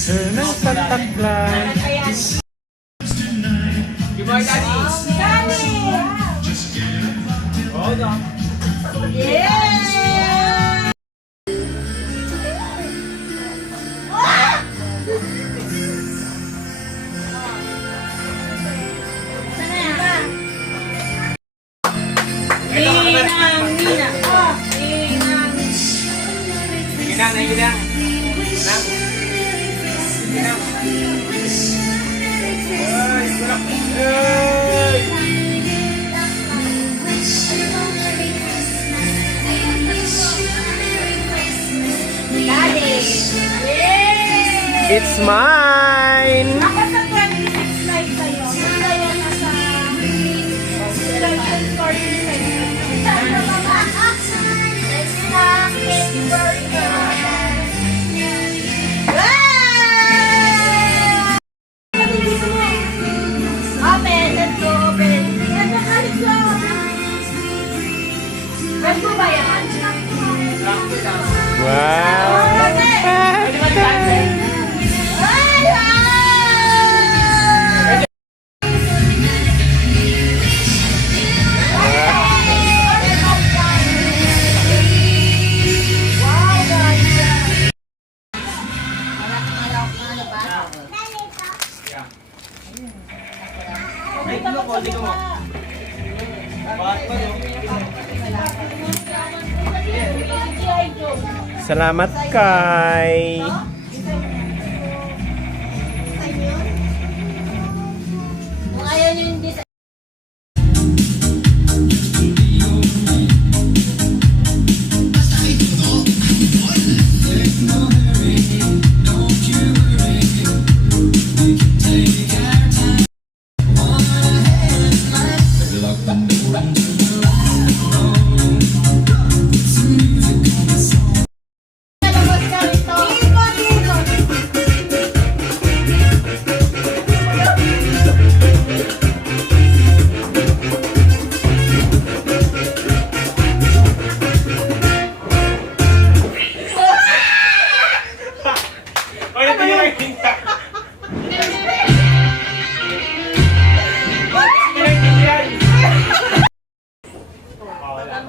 Sunang pataglay. Good morning, Daddy. Daddy! Hold on. Yeah! Sige na, sige na. Sige na. Ay, sarap. Ay! Daddy! Yeah! It's mine! Ako sa 26 live sa'yo. Sa'yo na sa 14 Sa'yo na ba? Happy birthday! Open, let's go, open. Let's go. Let's go ba yan? Wow! Salamat kay... Kung ayaw nyo yung design.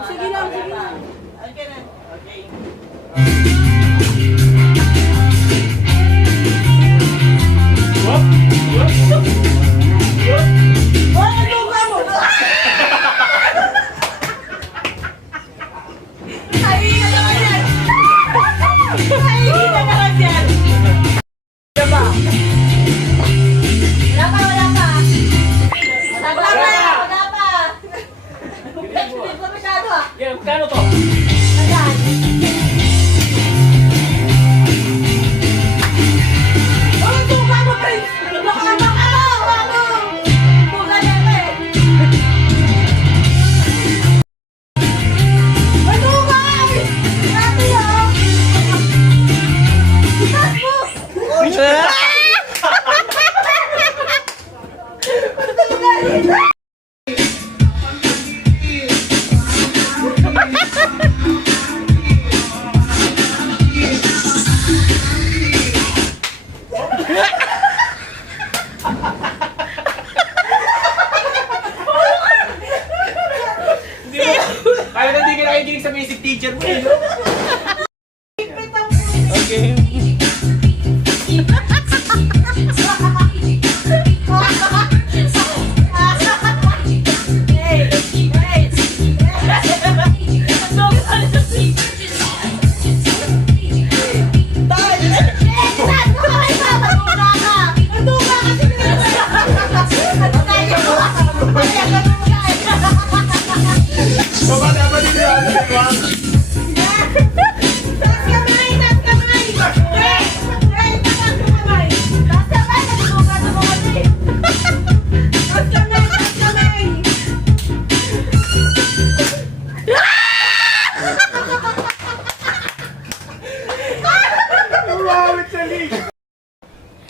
Sige lang, sige lang. Kano to? Kaya na hindi ka nakikinig sa basic teacher mo eh. Okay.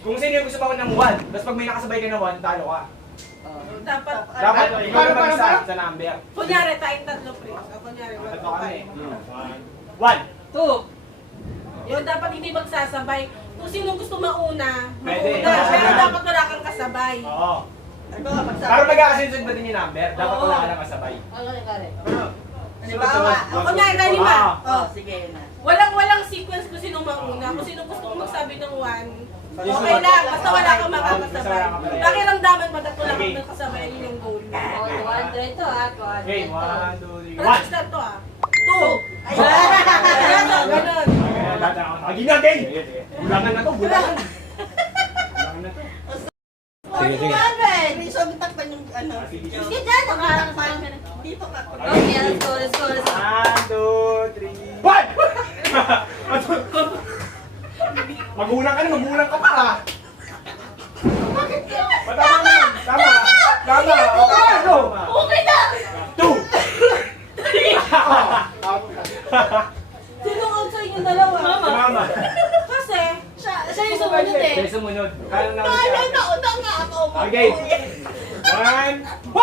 Kung sino yung gusto pa ng 1, tapos pag may nakasabay ka ng 1, talo ka. Dapat, ikaw na mag-isa sa number. kunyari, tayong tatlo, please. Kunyari, Tatlo kami. 1. 2. Yung dapat hindi magsasabay. kung sino gusto mauna, Pwede. mauna. Pero dapat wala kang kasabay. Oo. Ito, magsabi. Para magkakasunod ba din yung number, dapat Oo. wala ka nang kasabay. Halimbawa, O, kunyari, tayo lima. Ah. Oh. sige na. Walang sequence kung sino mauna. Kung sino gusto magsabi ng one, okay lang. Basta wala kang makakasabay. Pakiramdaman mo at wala kang nakasabay, yun yung goal. Okay, 1, 2, 3, 1. Practice na to ah. 2. Ay, Ganun. Ginagay! Bulangan na to, bulangan. Bulangan na to. Sige, sige. 41! Reason, takpan yung ano. Ah, sige. Sige dyan, takpan. Dito ka. Okay, let's go, let's go, let's go. 1, 2, 3, 1! Magulang ka na, magulang ka pa. Tama na, tama. Tama, okay, go. Okay na! 2! Sino out sa inyo dalawa? Mama. Kasi, Siya yung sumunod eh. Siya sumunod. Kaya na Ay, siya. nauna nga ako. Okay. 1, 1!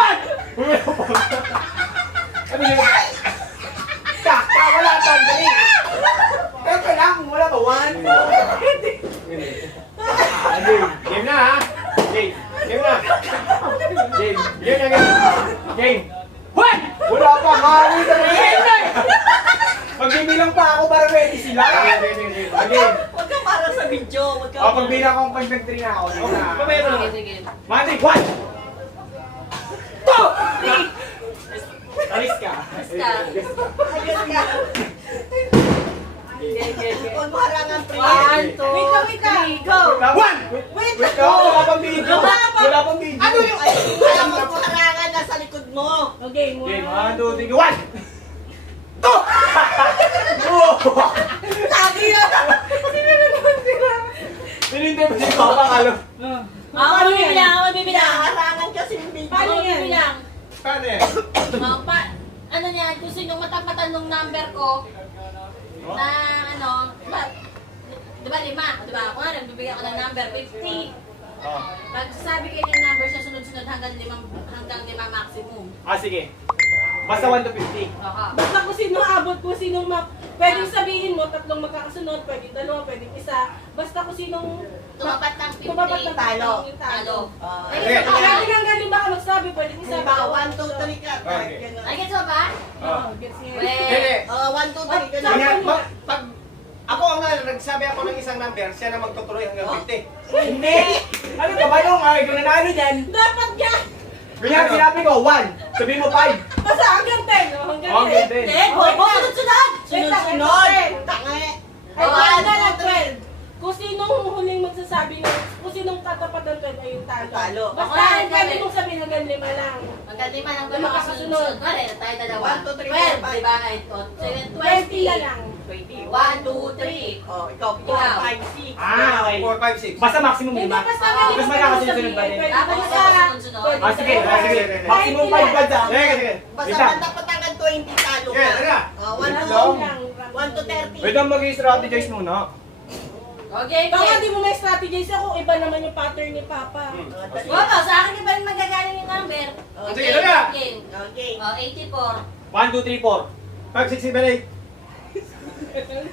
Ano yun? Kaka, wala tandali. Teka lang, wala ba? 1, 2. Game na ha? Game. Game na. Game. Game na game. Game. 1! Wala pa, mami ka na game. Magbibilang pa ako para ready sila. Game. Huwag ka para sa video. Huwag ka. O, pagbilang akong pag nag-3 na ako. Okay. Sige, sige. Mati, 1! 2! Alis ka. Ayun nga. Huwag mo harangan, pre. 1, 2, wait lang. go! 1! Wait lang! Wala pang video! Wala pang video! Ano yung ay, alam mo harangan nasa likod mo. Okay, Okay, 1, 1. 2, 3, 1! 2! Sabi na. Pinintay pa si Papa Kalo. Ako bibilang, ako bibilang. Harangan kasi yung video. Paano Ako yan? bibilang. Paano yan? Ano niyan, kung sinong matapatan ng number ko, na ano, di ba 5? Di ba ako nga, nagbibigay ako ng number, 50. Pag sabi kayo ng number siya, sunod-sunod hanggang 5 maximum. Ah, sige. Basta 1 to 50. Aha. Basta kung sino abot, kung sinong pwedeng sabihin mo, tatlong magkakasunod, pwedeng dalawa, pwedeng isa. Basta kung sinong Tumapat ng 50. tumapat ng Talo. yung talo. Ay, Okay. gets mo ba? Pwede kang galing baka magsabi, pwedeng isa. Halimbawa, 1, 2, 3 ka. Okay. Ganun. Ay, gets mo ba? Oh, gets niya. Wait. 1, 2, 3. Ganun. Sabi Kanya, mo, pag ako ang nagsabi ako ng isang number, siya na magtutuloy hanggang 50. Hindi! Ano ka ba yung ay, kung nanalo dyan? dapat yan! Kanya sinabi ko, 1. Sabihin mo 5. Basta hanggang 10, oh, hanggang Oh, 10. hanggang 10. Hindi, bobo, sunod-sunod! Sunod-sunod. Tanga. Ay, Oh, wala na 1, 2, 3. 12. Kung sinong huling magsasabi ng, kung sinong tatapatan 12 ay yung talo. Talo. Basta Ako yan, pwede Gabi. mong sabihin hanggang 5 lang. Hanggang 5 ng Lima kasunod. Pare, tayo dalawa. 1, 2, 3, 12, 4, 5. diba? Ay, 20 na lang. 20. 1, 2, 3. Oh, ikaw, 4, Ikaw. 5, 6. Ah, okay. 4, 5, 6. Basta maximum Hindi, 5. basta Ah, ganun mas mo magkakasunod-sunod ba sabihin, din? pwede Dapat isa, magkakasunod-sunod. pwede Ah, sige. dalawa. Ah, sige. Maximum 5 Kahit ba dyan? Sige, sige. Basta Wait lang. dapat hanggang 20 talo Sige, ka. tara. 1 Random to lang, 1 to 30. Wait lang, mag-strategize muna. Okay, Baka okay. di mo may strategize ako, iba naman yung pattern ni Papa. Wow, sa akin iba rin magagaling yung number. Sige, tara. Okay. Okay. Oh, 84. 1, 2, 3, 4. 5, 6, 7, 8.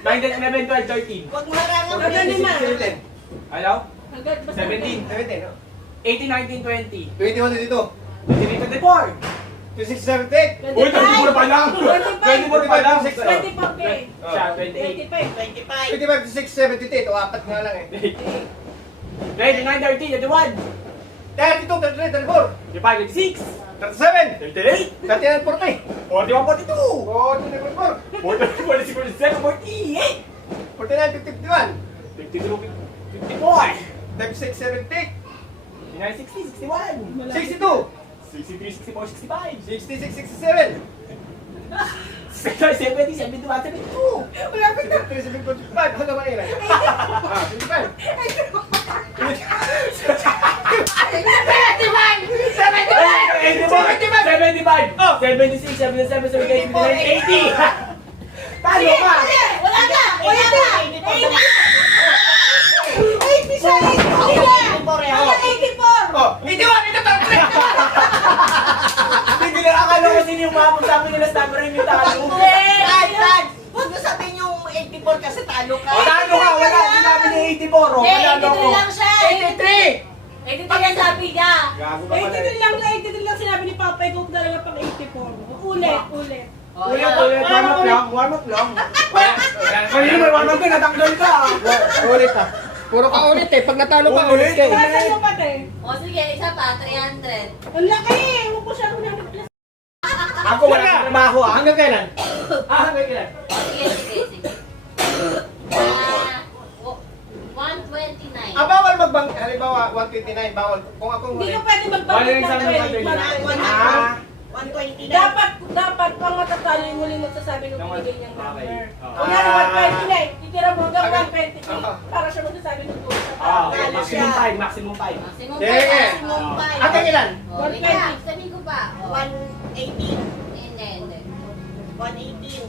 9, 10, 11, 12, 13. Huwag mo harangan. Hanggang pre. 5. 17. Hello? Hanggang basta 17. 17, no? 18, 19, 20. 21, 22. 23, 24. 26, 27, 8. Uy, 24 pa lang! 24 pa lang! 25 eh. Siya, 28. 25. 25. 25, 26, 27, 28. O, apat nga lang eh. 29, 30, 31. 32, 33, 34. 35, 26. 37. 38. 39, 40. 41, 42. Oh, 24. 46, 47, 48. 49, 51. 52, 54. 56, 70. 59, 60, 61. 62. 63, 64, 65. 66, 67. 70, 71, 72. Malapit na. 37, 45. Hanggang Manila. Ah, 55. 75! 76, 77, 78, 80! Talo ka! Wala na! Wala na! 80 siya! 80 Pareho. 84! Oh, 81. Ito tatlo. Hindi nila akala ko sino yung mapag sa amin nila stabber yung talo. Dad, Dad. Huwag mo sabihin yung 84 kasi talo ka. O talo ka! Wala! Sinabi niya 84. Hindi, Panalo 83 ko. lang siya. 83! 83 ang sabi niya. Gago ka pala. 83 lang sinabi ni Papa, ikaw talaga pang 84. Ulit. Oh, Ulit, yan. ulit. Warm up lang. Warm up lang. Kanina may warm up ka. Natanggal ka. Ulit ah. Puro ka ulit eh. Pag natalo ka, ulit ka eh. Kasan mo pati? O sige, isa pa, 300. Ang laki! Huwag ko siya 100 plus. Ako wala na trabaho ah. Hanggang kailan? Hanggang kailan? O sige. Ah, 129. Bawal magbang... Halimbawa, 129. Bawal. Kung ako Hindi ka ulit. pwede Wala magbalik yung ng isang 20. Ah. 129. Dapat pang matatalo yung muling magsasabi ng binigay niyang number. Okay. Kunyari 120 itira mo hanggang Okay. 120 para siya magsasabi ng goal. Maximum 5. Maximum 5. Maximum Sige. five. Maximum five. Hanggang ilan? O, wait lang, sabihin ko pa. O, 118. hindi. 118.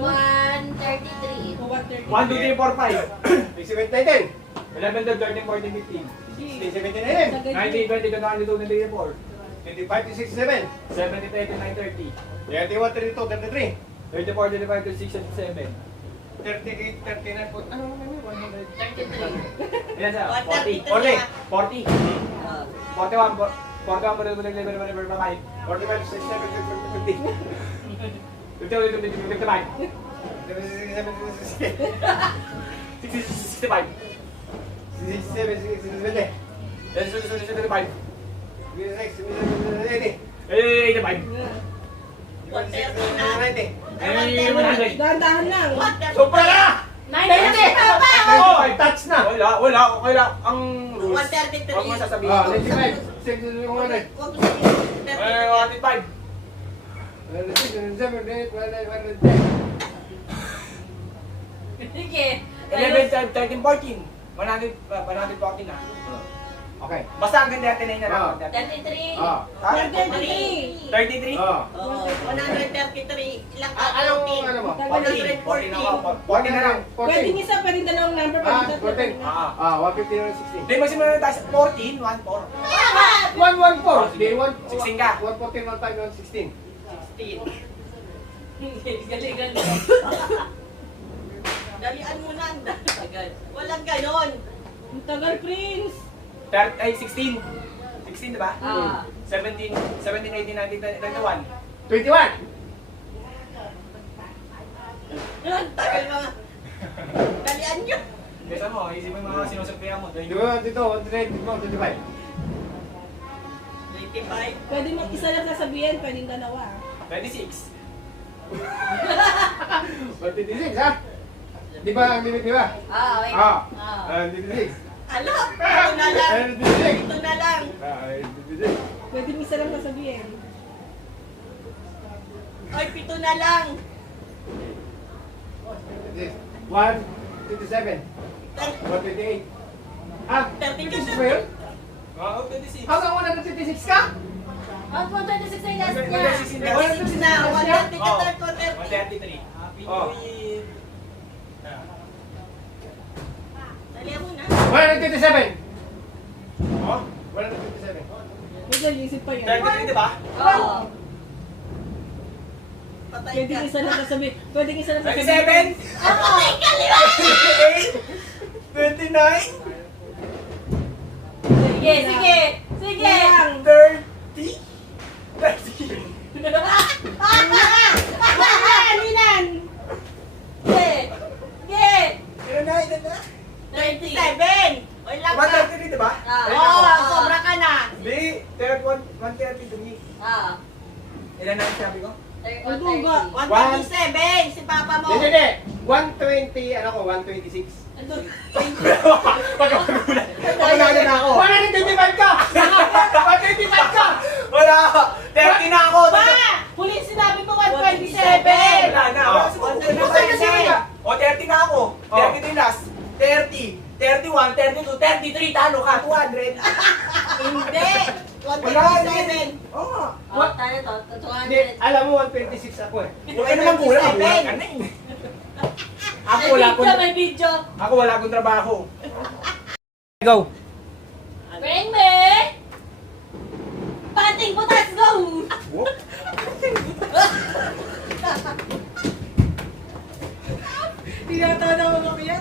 133. 1, 2, 3, 4, 5. 6, 7, 10. 11, 12, 13, 14, 15. 16, 17, 18. 19, 20, 21, 22, 23, 25 to 67. 70, 29, 30. 31, 32, 33. 34, 35, 36, 37. 38, 39, 40. Ano naman yun? 100. 33. Ilan siya? 133. 40. 40. 41, 41, 42, 43, 44, 45. 45, 67, 50. 50, 55. 67, 65. 67, 65. 80. 85. 90. 100. Dahan-dahan lang. Sobra na! 90 pa pa! Oh, touch na! Wala. Okay lang. Ang rules. 133. Huwag mo sasabihin. Ah, 95. 6, 100. Huwag mo sabihin. 105. 107, 110. Sige. 11, 13, 14. 114 na. Okay. Basta hanggang 39 na lang. 33. Ah. 33. 33? Ah. 133. Ilang Ano mo? 40. 40 na ako. 40 na lang. Pwedeng isa, pwedeng dalawang number, Ah, pwedeng tatlo. 14. Ah. 150 na 16. Hindi, magsimula na tayo sa 14, 1-4. 114. Hindi, 16 ka. 114, 1 time, 116. Galingan mo. Dalian mo na. Agad. Walang ganon. Ang tagal, Prince. 16. 16, di ba? Ah. 17, 18, 19, 21. 21. Ang tagal mga. Dalian nyo. Kesa mo, isipin mo mga sinusupihan mo. Dito, 25. 25. Pwede mo isa lang sasabihin, pwedeng dalawa. 26. 126, ha? Di ba ang limit, di ba? Ah, wait. Ah. Ah. 126. Alam, ito na lang. 126. Ito na lang. 126. Pwedeng isa lang sasabihin. Ay, 7 na lang. 127. 128. Ah, 26 ba yun? Oo, 26. Hanggang 126 ka? Ang 126 na yung last niya. 26 na. 130 ka, 130. 133. Happy Oh. New Year. Dalian mo na. 127. Oh? 127. Medyo isip pa yan. 33, di ba? Oo. Patay ka. Pwedeng isa lang sasabihin. Pwedeng isa lang sasabihin. 27. Ako, may kaliwa. 28. 29. Sige. Lang. 30. 30. Ilan? Sige. Ilan na? 37. Oy, lang ka. 133, di ba? Ah. Ayun ako. Oo, sobra ka na. Hindi, 133. Ah. Ilan na yung sabi ko? Ang duga. 127. Si Papa mo. Hindi. 120, ano ko, 126. Pagkagulat. Pagkagulat na ako. 125 ka! 125 ka! Wala! 30 na ako! Pa! Huli sinabi ko 127. Wala na! O, 30 na ako. Oh. 33 last. 30, 31, 32, 33, talo ka. 200. Hindi. Wala, 127. Oo. Oh, tayo to. Hindi, 200. alam mo, 126 ako eh. Huwag ka naman kulang. Kulang ka na eh. Ako wala akong... May video. Ako wala akong trabaho. Go! Bring me. Pating butas, go. Tinatawa na mo kaya?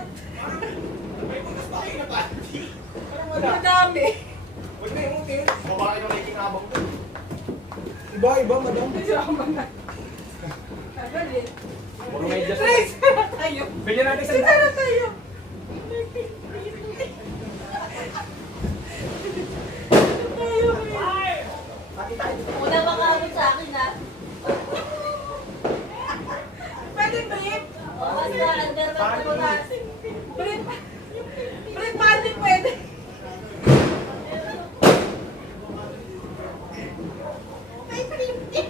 Madami. Huwag na yung tingin. Babae na naging abang ko. Iba, madam. Agalit. Puro medyas. Trace! Tayo. Bigyan natin sa Sino tayo? Una makakabot sa akin ha. Pwede brief? Basta underwear ko na. Brief. Brief party pwede. May brief din.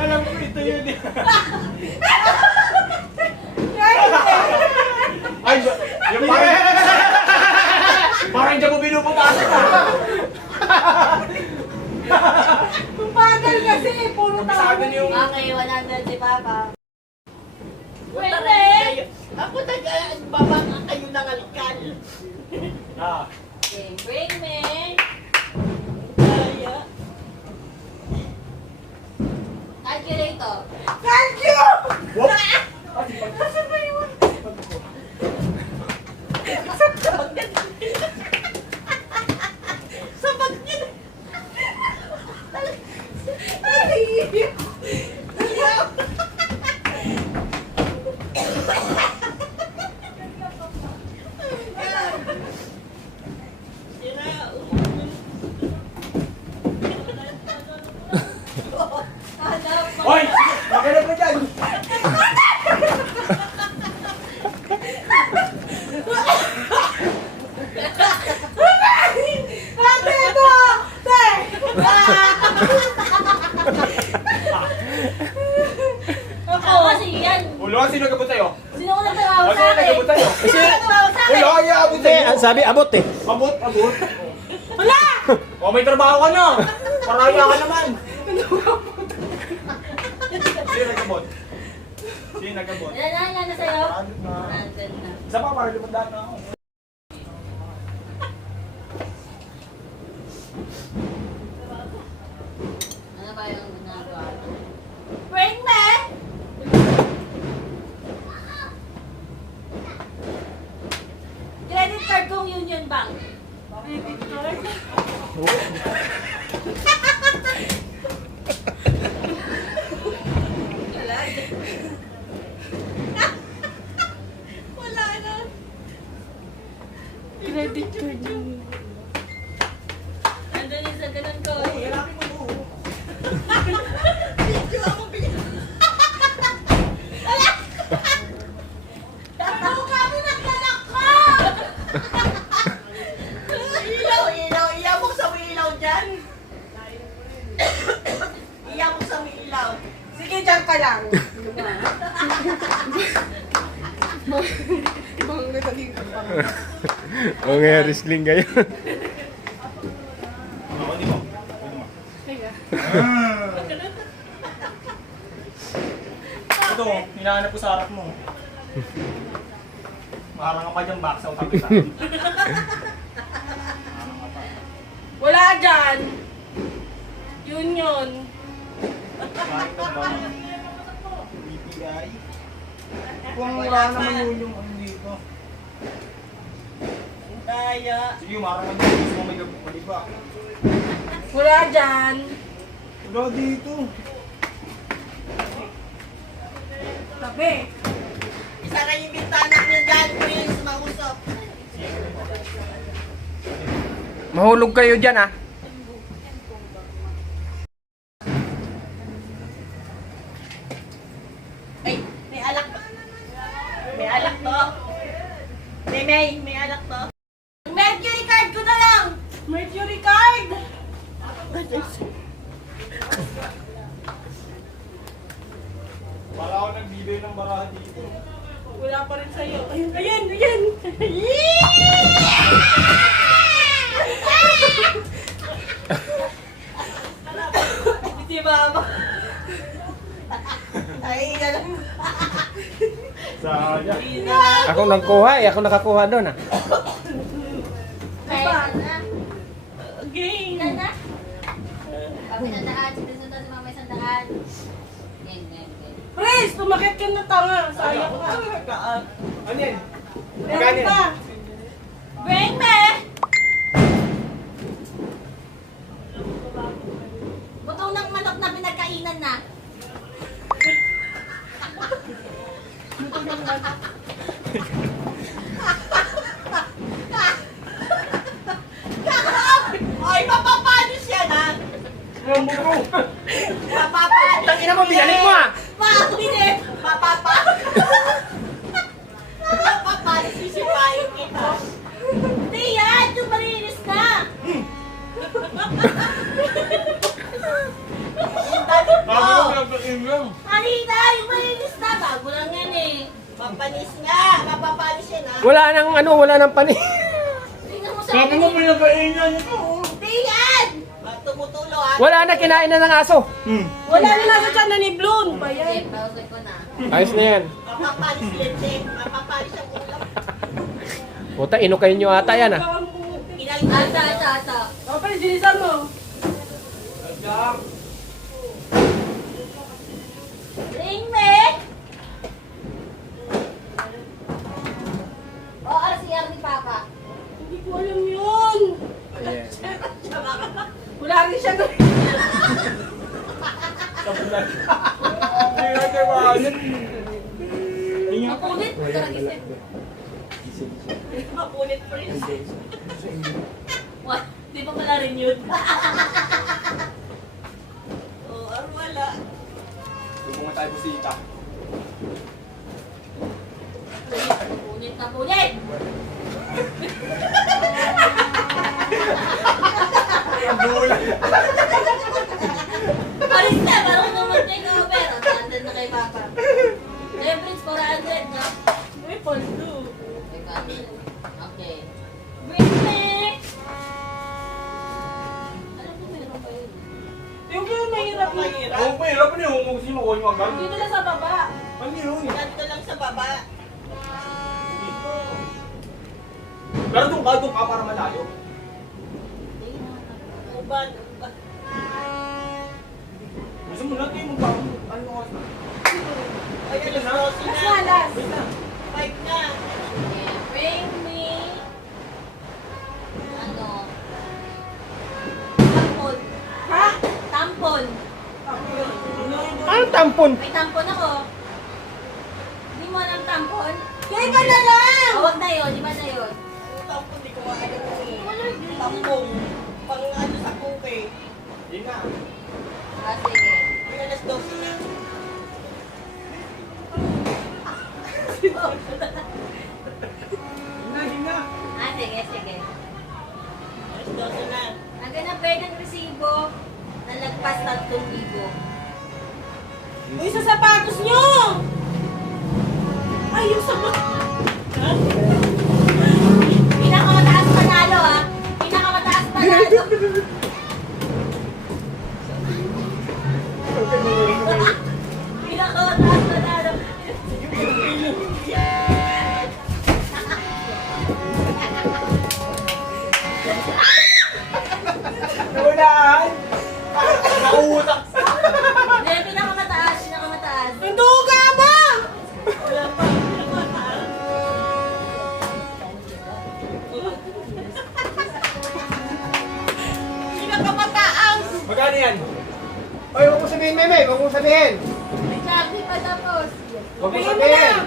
Alam ko ito yun eh. Ay, yung parang... Parang dyan mo binupapasok ka. Tumagal kasi, puro Sa tao. akin yung... Okay, 100 si Papa. Pwede! Ako nagbabang kayo ng alkal. Ah. Okay, bring me. Kaya. Calculator. Thank you! Whoop! Nasaan ba yun? Sa bagyan. Ay! Hoy! Makinig ka dyan! Ate, ito! Te! Ako kasi yan. Ulo, sino nagabot sa'yo? Sino ko nagtawag O, sa sino akin? nagabot sa'yo? Sino nagtawag sa akin? Ulo, kaya abot Hindi, sa'yo. sabi abot eh. Abot. O, may trabaho ka na. Paraya ka naman. Sino nagabot? Sino nagabot? Ilan na sa'yo? Na. 100 na. Isa pa, para lumandaan na ako. Ano ba yung ginagawa? Bring me! Credit card kong Union Bank. Wala na. Credit card yun. Andun yung sa ganun ko. Video ako Ano kami naglalak ko? Ilaw, ilaw. Iyabok sa ilaw dyan. Iyabok sa ilaw. Sige, dyan ka lang. Bang nagaging ka pa. O nga, wrestling kayo. Ako, di mo. Ito, hinahanap ko sa harap mo. Maharang ka pa dyan, box out kita. Wala dyan. Union. Kahit ka ba? BPI? Kung wala naman yun yung ano dito. Kaya. Sige, maharang ka dyan. Gusto mo may mali ba? Wala dyan. Wala dito. Tabi. Isa na yung bintana niya dyan, please. Mausap. Mahulog kayo dyan ah. Ay, may alak to. May alak to. May alak to. Mercury card ko na lang! Mercury card. Para ako nagbibigay ng baraha dito. Wala pa rin sa'yo. Ayun, ayan, ayan. Si Mama. Ay, yan. Sa kanya. Ako nagkuha eh. Ako nakakuha doon ah. Ay, na. Game. Ilan na? Papi na daan. Sinusunod si mama isang daan. Ganyan. Pres, tumakit ka na tanga. Sayang ka. Ano yan? Meron pa. Bring me! Butong ng manok na pinagkainan na. Ay, mapapanis yan, ha? Mapapanis. Tangina mo, binalik mo ah! Makulit! Mapapanis, sisipain kita. Hindi yan! Yung malinis na! Kanina! Yung malinis na! Bago lang yan eh. Mapanis nga. Mapapanis yan, ha? Wala nang ano, wala nang pani. Tingnan mo sa Sabi mo pinagkainan ito. Hindi yan! Tumutulo, ha? Wala na, kinain na ng aso. Wala na nasa tiyan na ni Bloon. Pa Sige, yan. pause ko na. Ayos na yan. Mapapanis yan, Jeng. Mapapanis ang ulam. Puta, inukayin nyo ata yan ah. Ata. O, Pres, dinisan mo. Bring me! O, RCR ni Papa. Hindi ko alam yun. Wala rin siya doon. Makulit! Karagisip. Makulit, Prince. What? Di pa pala rin yun. Oo, wala. Sumbong tayo busita. Punit na punit! Paris na! Parang nung mag-take over. Ang tandaan na kay Papa. Kaya Prince, 400 na. May paldo. Okay. Bring me! Alam ko meron pa yun. Yung yung mahirap na. Ang mahirap na yung kung sino ko yung agad. Dito lang sa baba. Ano yun? Ganito lang sa baba. Pero doon ka para malayo. Uban. Gusto mo natin yung bago. Ano ka? Ay, alas 12 Mas na. malas. 5 na. Bring me... Ano? Tampon. Ha? Tampon. Anong tampon? May tampon ako. Hindi mo alam tampon? Kaya ka na lang! Huwag na yun, di ba na yun? Yung tampon, di ko maalam kung Wala, green. tampong. Pang ano sa kuke. Yun na. Ah, sige. May alas 12 na. Yun na. Ah, sige. Alas 12 na. Ang ganapay ng resibo, nalagpas 3,000. Uy, sa sapatos nyo! Ay, yung sapatos. Pinakamataas panalo, ha? Pinakamataas panalo. Pinakamataas panalo. Naunahan! Nauutak! Hindi, pinakamataas. Ang duga mo! Wala pa. Pinakamataas. Magkano yan? Oy, huwag mo sabihin, Meme. Huwag mo sabihin. May charge pa tapos. Huwag mo Bigay mo sabihin. na!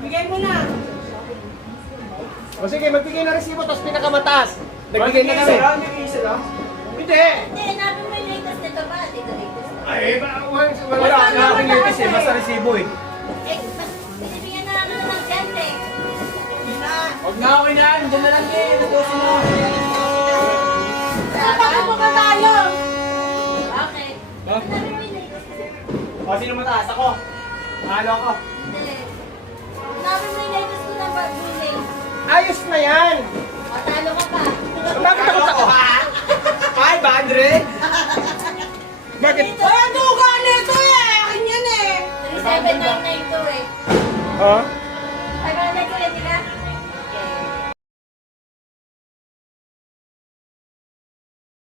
Bigay mo na! O sige, magbigay ng resibo, tapos pinakamataas. Nagbigay na kami. May isa lang? Hindi. Hindi, namin mo yung latest nito ba? Dito latest. Ay, wala na akong latest eh. Basta resibo eh. Eh, mas binibigyan na namin ng gente. Hindi na. Huwag na ako inaan. Diyan na lang din. Nabusin mo. Tapos mo ka tayo! Okay. Ha? Namin mo yung latest. O, sino mataas ako? Mahalo ako. Hindi. Namin mo yung latest ko na billing. Ayos na yan. Matalo ka pa. Bakit ako Ako ha? 500? Bakit? Ay, ang duga nito eh! Akin yan eh! 3792 eh. Ha?